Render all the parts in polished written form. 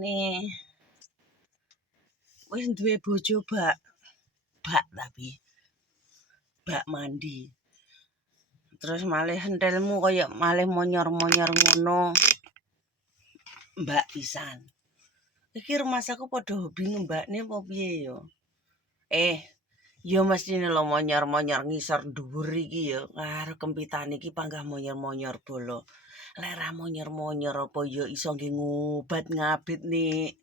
ceritane wis duwe bojo bak tapi bak mandi. Terus malih hentelmu kaya malih monyor-monyor ngono. Mbak pisan. Iki rumasaku padha hobi ngembakne apa piye ya? Ya mestine lho monyor-monyor ngisor dhuwur iki ya karo kempitan iki panggah monyor-monyor bolo. Lek ra monyor-monyor apa ya iso nggih ngobat ngabitne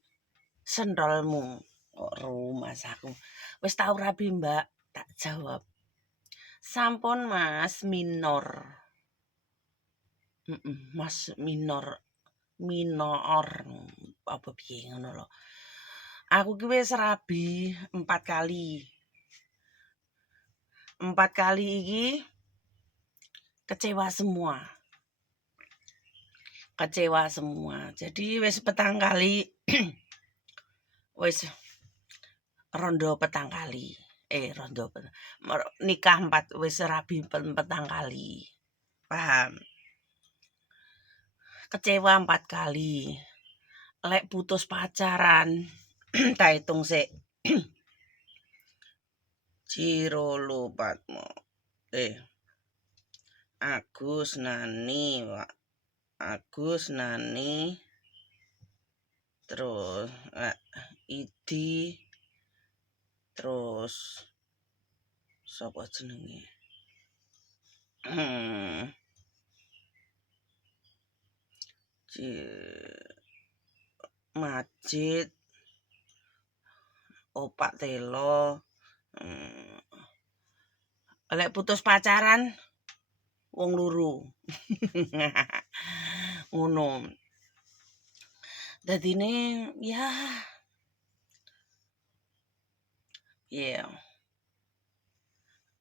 sentolmu. Kok rumasaku. Wis tau rabi, Mbak? Tak jawab. Sampun, Mas, minor. Mas minor. Minor apa piye ngono lho. Aku ki wis rabi 4 kali. 4 kali iki kecewa semua. Jadi wis petang kali wis rondo petang kali. Nikah 4 wis rabi petang kali. Paham? Kecewa 4 kali. Lek putus pacaran tak hitung sik. Ciro Lupatmo. Agus Nani terus Idi terus sapa jenenge Majid Opak Telo lek putus pacaran wong loro ngono. Dadine ya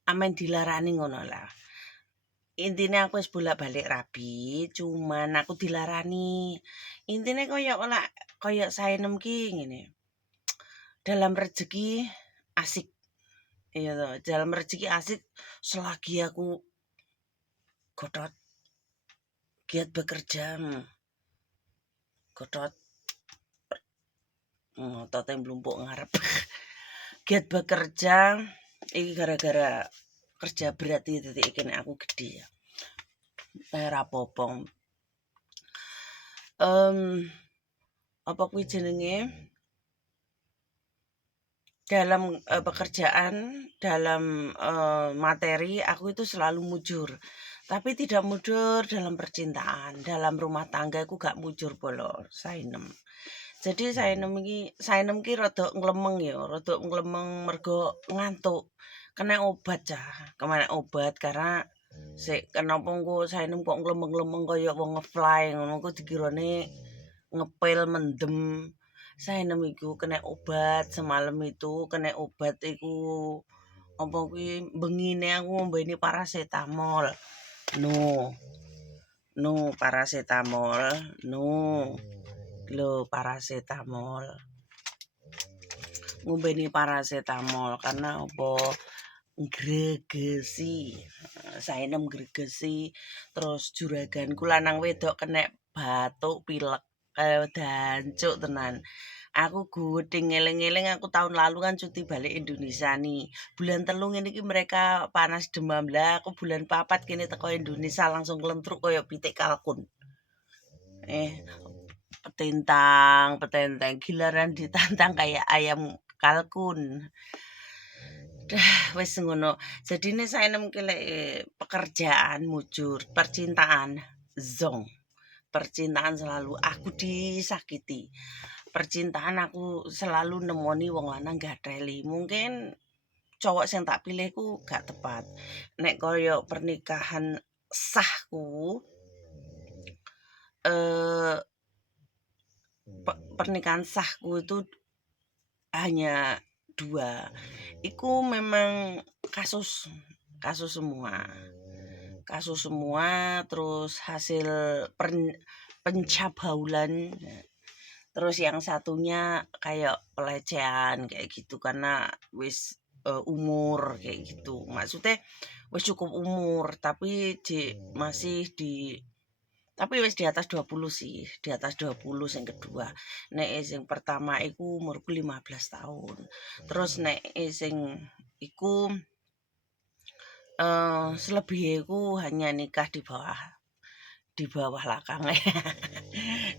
amen dilarani ngono lah. Intine aku wis bolak-balik rabi, cuman aku dilarani. Intine kaya saenem ki ngene. Dalam rezeki asik. Iya toh, dalam rezeki asik selagi aku godot giat bekerja. Godot otote mlumpuk ngarep. Giat bekerja iki gara-gara kerja berat iki titik iki nek aku gedhe ya. Ora apa-apa. Apa kuwi jenenge? Dalam pekerjaan, dalam materi aku itu selalu mujur. Tapi tidak mujur dalam percintaan, dalam rumah tangga aku gak mujur bolo saenem. Jadi saenem ki rada nglemeng ya, rada nglemeng mergo ngantuk. Kena obat kena obat karena kenapa engko saenem kok nglemeng-nglemeng kaya wong ngefly ngono ku dikirane ngepil mendem. Saenem iku kena obat semalam itu kena obat iku apa kuwi bengine aku ngombeni parasetamol. No parasetamol. Lho parasetamol. Ngombeni parasetamol karena apa gregesi. Saenem gregesi terus juraganku lanang wedok kena batuk pilek dancuk tenan. Aku gudeng ngeling-eling aku tahun lalu kan cuti balik Indonesia nih. Bulan 3 ini mereka panas demam lah. Aku bulan 4 kini teko Indonesia langsung kelentruk koyo pitik kalkun. Petentang gilaran ditantang kayak ayam kalkun. Wis ngono. Jadine saenem ki lek pekerjaan mujur, percintaan zong. Percintaan selalu aku disakiti. Percintaan aku selalu nemoni wong lanang gatheli. Mungkin cowok sing tak pilih ku gak tepat. Nek kaya pernikahan sahku pernikahan sahku itu hanya 2. Iku memang kasus semua terus hasil pencabaulan. Terus yang satunya kayak pelecehan kayak gitu karena wis umur kayak gitu. Maksudnya wis cukup umur tapi masih Tapi wis di atas 20 sih, di atas 20 sing kedua. Nek sing pertama iku umurku 15 tahun. Terus nek sing iku selebihnya iku hanya nikah di bawah lakang.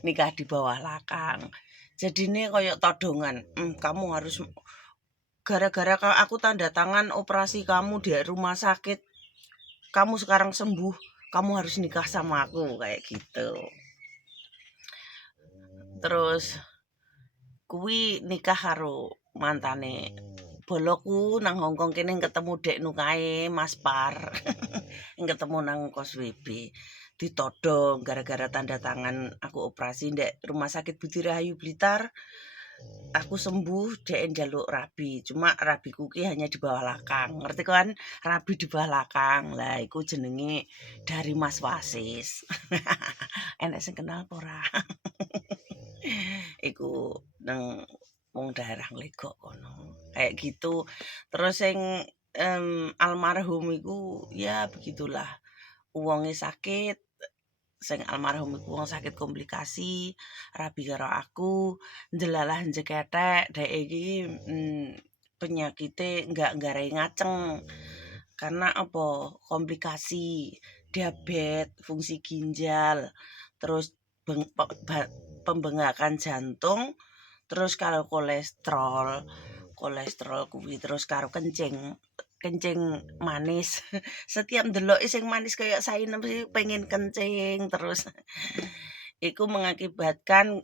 Nikah di bawah lakang. Jadi ini koyok todongan, kamu harus gara-gara kalau aku tanda tangan operasi kamu di rumah sakit, kamu sekarang sembuh, kamu harus nikah sama aku kayak gitu. Terus kuwi nikah karo mantane boloku nang Hongkong kene ketemu dek nukae Mas Par. Ketemu nang kos WB. Ditodong gara-gara tanda tangan aku operasi ndek Rumah Sakit Budi Rahayu Blitar. Aku sembuh dek njaluk rabi. Cuma rabiku ki hanya di bawah lakang. Ngerti kan? Rabi di bawah lakang. Lah iku jenenge dari Mas Wasis. Enek sing kenal apa ora? Iku nang wong daerah Legok kono. Kayak gitu. Terus sing almarhum iku ya begitulah. Uangnya sakit, sing almarhum iku wong sakit komplikasi, rabi karo aku, njelalah njekethek dhek iki penyakite enggak nggarai ngaceng. Karena apa? Komplikasi, diabetes, fungsi ginjal, terus pembengkakan jantung, terus kalau kolesterol kuwi terus karo kencing manis. Setiap ndelok sing manis kayak sainem sih pengen kencing terus. Iku mengakibatkan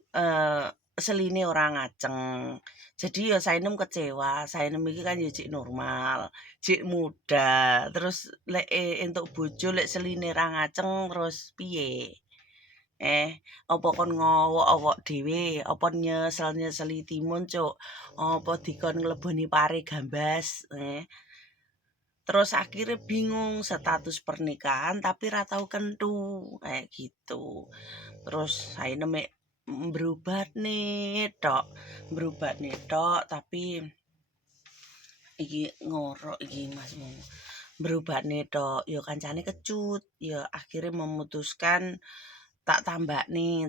seline ora ngaceng. Jadi ya sainem kecewa. Sainem iki kan ya jek normal, jek muda. Terus lek entuk bojo lek seline ra ngaceng terus piye? Apa kon ngowok awak dhewe, apa nyesel-nyeseli timun, Cuk? Apa dikon ngleboni pare gambas, Terus akhirnya bingung status pernikahan tapi ra tau kentu, kayak gitu. Terus saya nemek berubah nih tok tapi iki ngorok iki Masmu. Berubah nih tok, ya kancane kecut, ya akhirnya memutuskan tak tambah nih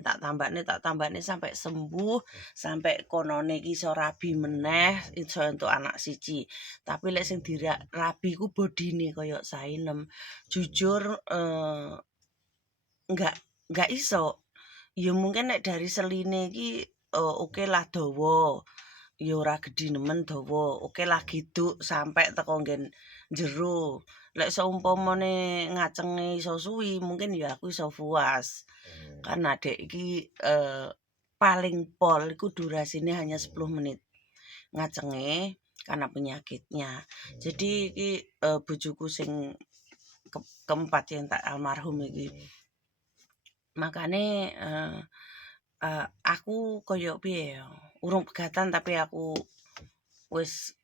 sampai sembuh, sampai konone iki iso rabi meneh, iso entuk anak siji. Tapi lek sing dirabi ku bodine kaya sainem. Jujur enggak iso. Ya mungkin nek dari seline iki oke lah dawa. Ya ora gedhi nemen dawa. Oke lah giduk sampai teko nggen jero. Lek seumpamane ngacenge iso suwi, mungkin ya aku iso puas. Kan adek iki paling pol iku durasine hanya 10 menit ngacenge karena penyakitnya. Jadi iki bojoku sing keempat yang tak almarhum iki. Makane aku koyo piye ya, urung pegatan tapi aku wis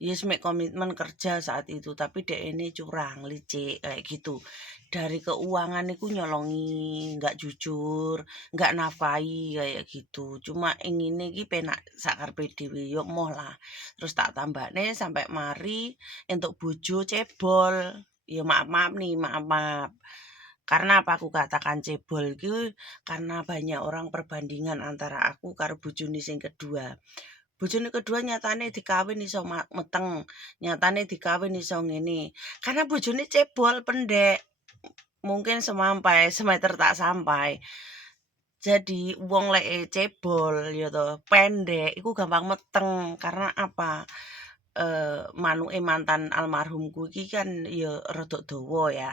mek komitmen kerja saat itu, tapi dek ini curang, licik kayak gitu. Dari keuangan itu nyolongi, nggak jujur, nggak nafai kayak gitu. Cuma ingin iki penak sakarpe dhewe yo moh lah. Terus tak tambahne sampai mari entuk bojo cebol. Ya maaf-maaf nih, maaf-maaf. Karena apa aku katakan cebol itu karena banyak orang perbandingan antara aku karo bojone sing kedua. Bojone kedua nyatane dikawin iso meteng, nyatane dikawin iso ngene. Karena bojone cebol pendek. Mungkin semeter tak sampai. Jadi wong lek cebol ya to, pendek iku gampang meteng karena apa? Manuke mantan almarhumku iki kan ya rada dawa ya.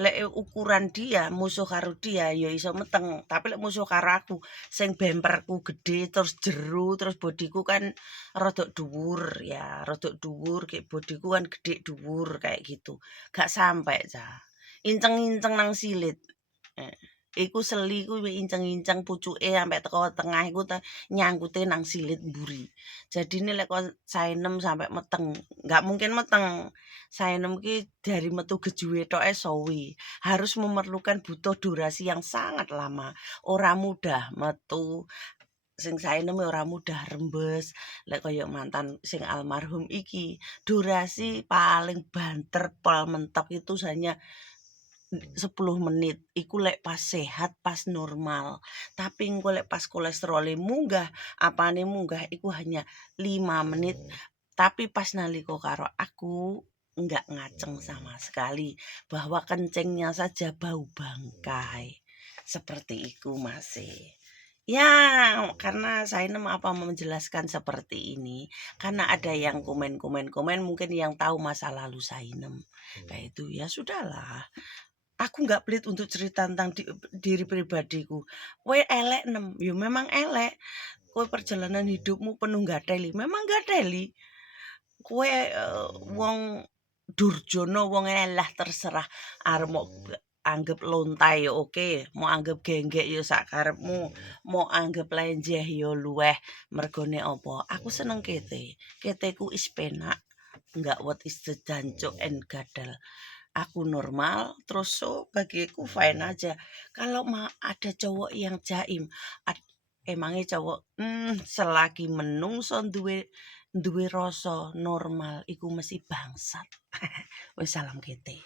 Lek ukuran dia musuh karo dia ya iso meteng, tapi lek musuh karo aku sing bemperku gede terus jero terus bodiku kan rada dhuwur ya, rada dhuwur kayak bodiku kan gede dhuwur kayak gitu. Gak sampai cah. Inceng-inceng nang silit. Eh, Iku seli ku inceng-inceng pucuke sampai teko tengah iku nyangkute nang silit mburi. Jadi ini lek sainem sampai meteng, nggak mungkin meteng. Sainem ki dari metu gejuwe tok sawi. Harus butuh durasi yang sangat lama. Ora mudah metu sing sainem ora mudah rembes. Lek kaya mantan sing almarhum iki, durasi paling banter pol mentok itu hanya 10 menit iku lek pas sehat, pas normal. Tapi engko lek pas kolesterole munggah, apane munggah iku hanya 5 menit. Tapi pas nalika karo aku enggak ngaceng sama sekali, bahwa kencingnya saja bau bangkai. Seperti itu Mas. Ya, karena Sainem apa menjelaskan seperti ini, karena ada yang komen mungkin yang tahu masa lalu Sainem. Kayak itu ya sudahlah. Aku nggak pelit untuk cerita tentang diri pribadiku. Kowe elek nem, yo memang elek. Kowe perjalanan hidupmu penuh gateli, memang gateli. Kowe wong durjana, wong elah terserah arep mau anggap lontai ya oke, mau anggap genggek ya sak karepmu, mau anggap lenjeh ya luweh. Mergone apa? Aku seneng kete. Keteku is penak. Enggak what is the jancuk and gadal. Aku normal, terus so bagiku fine aja. Kalau ada cowok yang jaim, emangnya cowok selagi menungso duwe rasa normal iku mesti bangsat. Wis salam kete.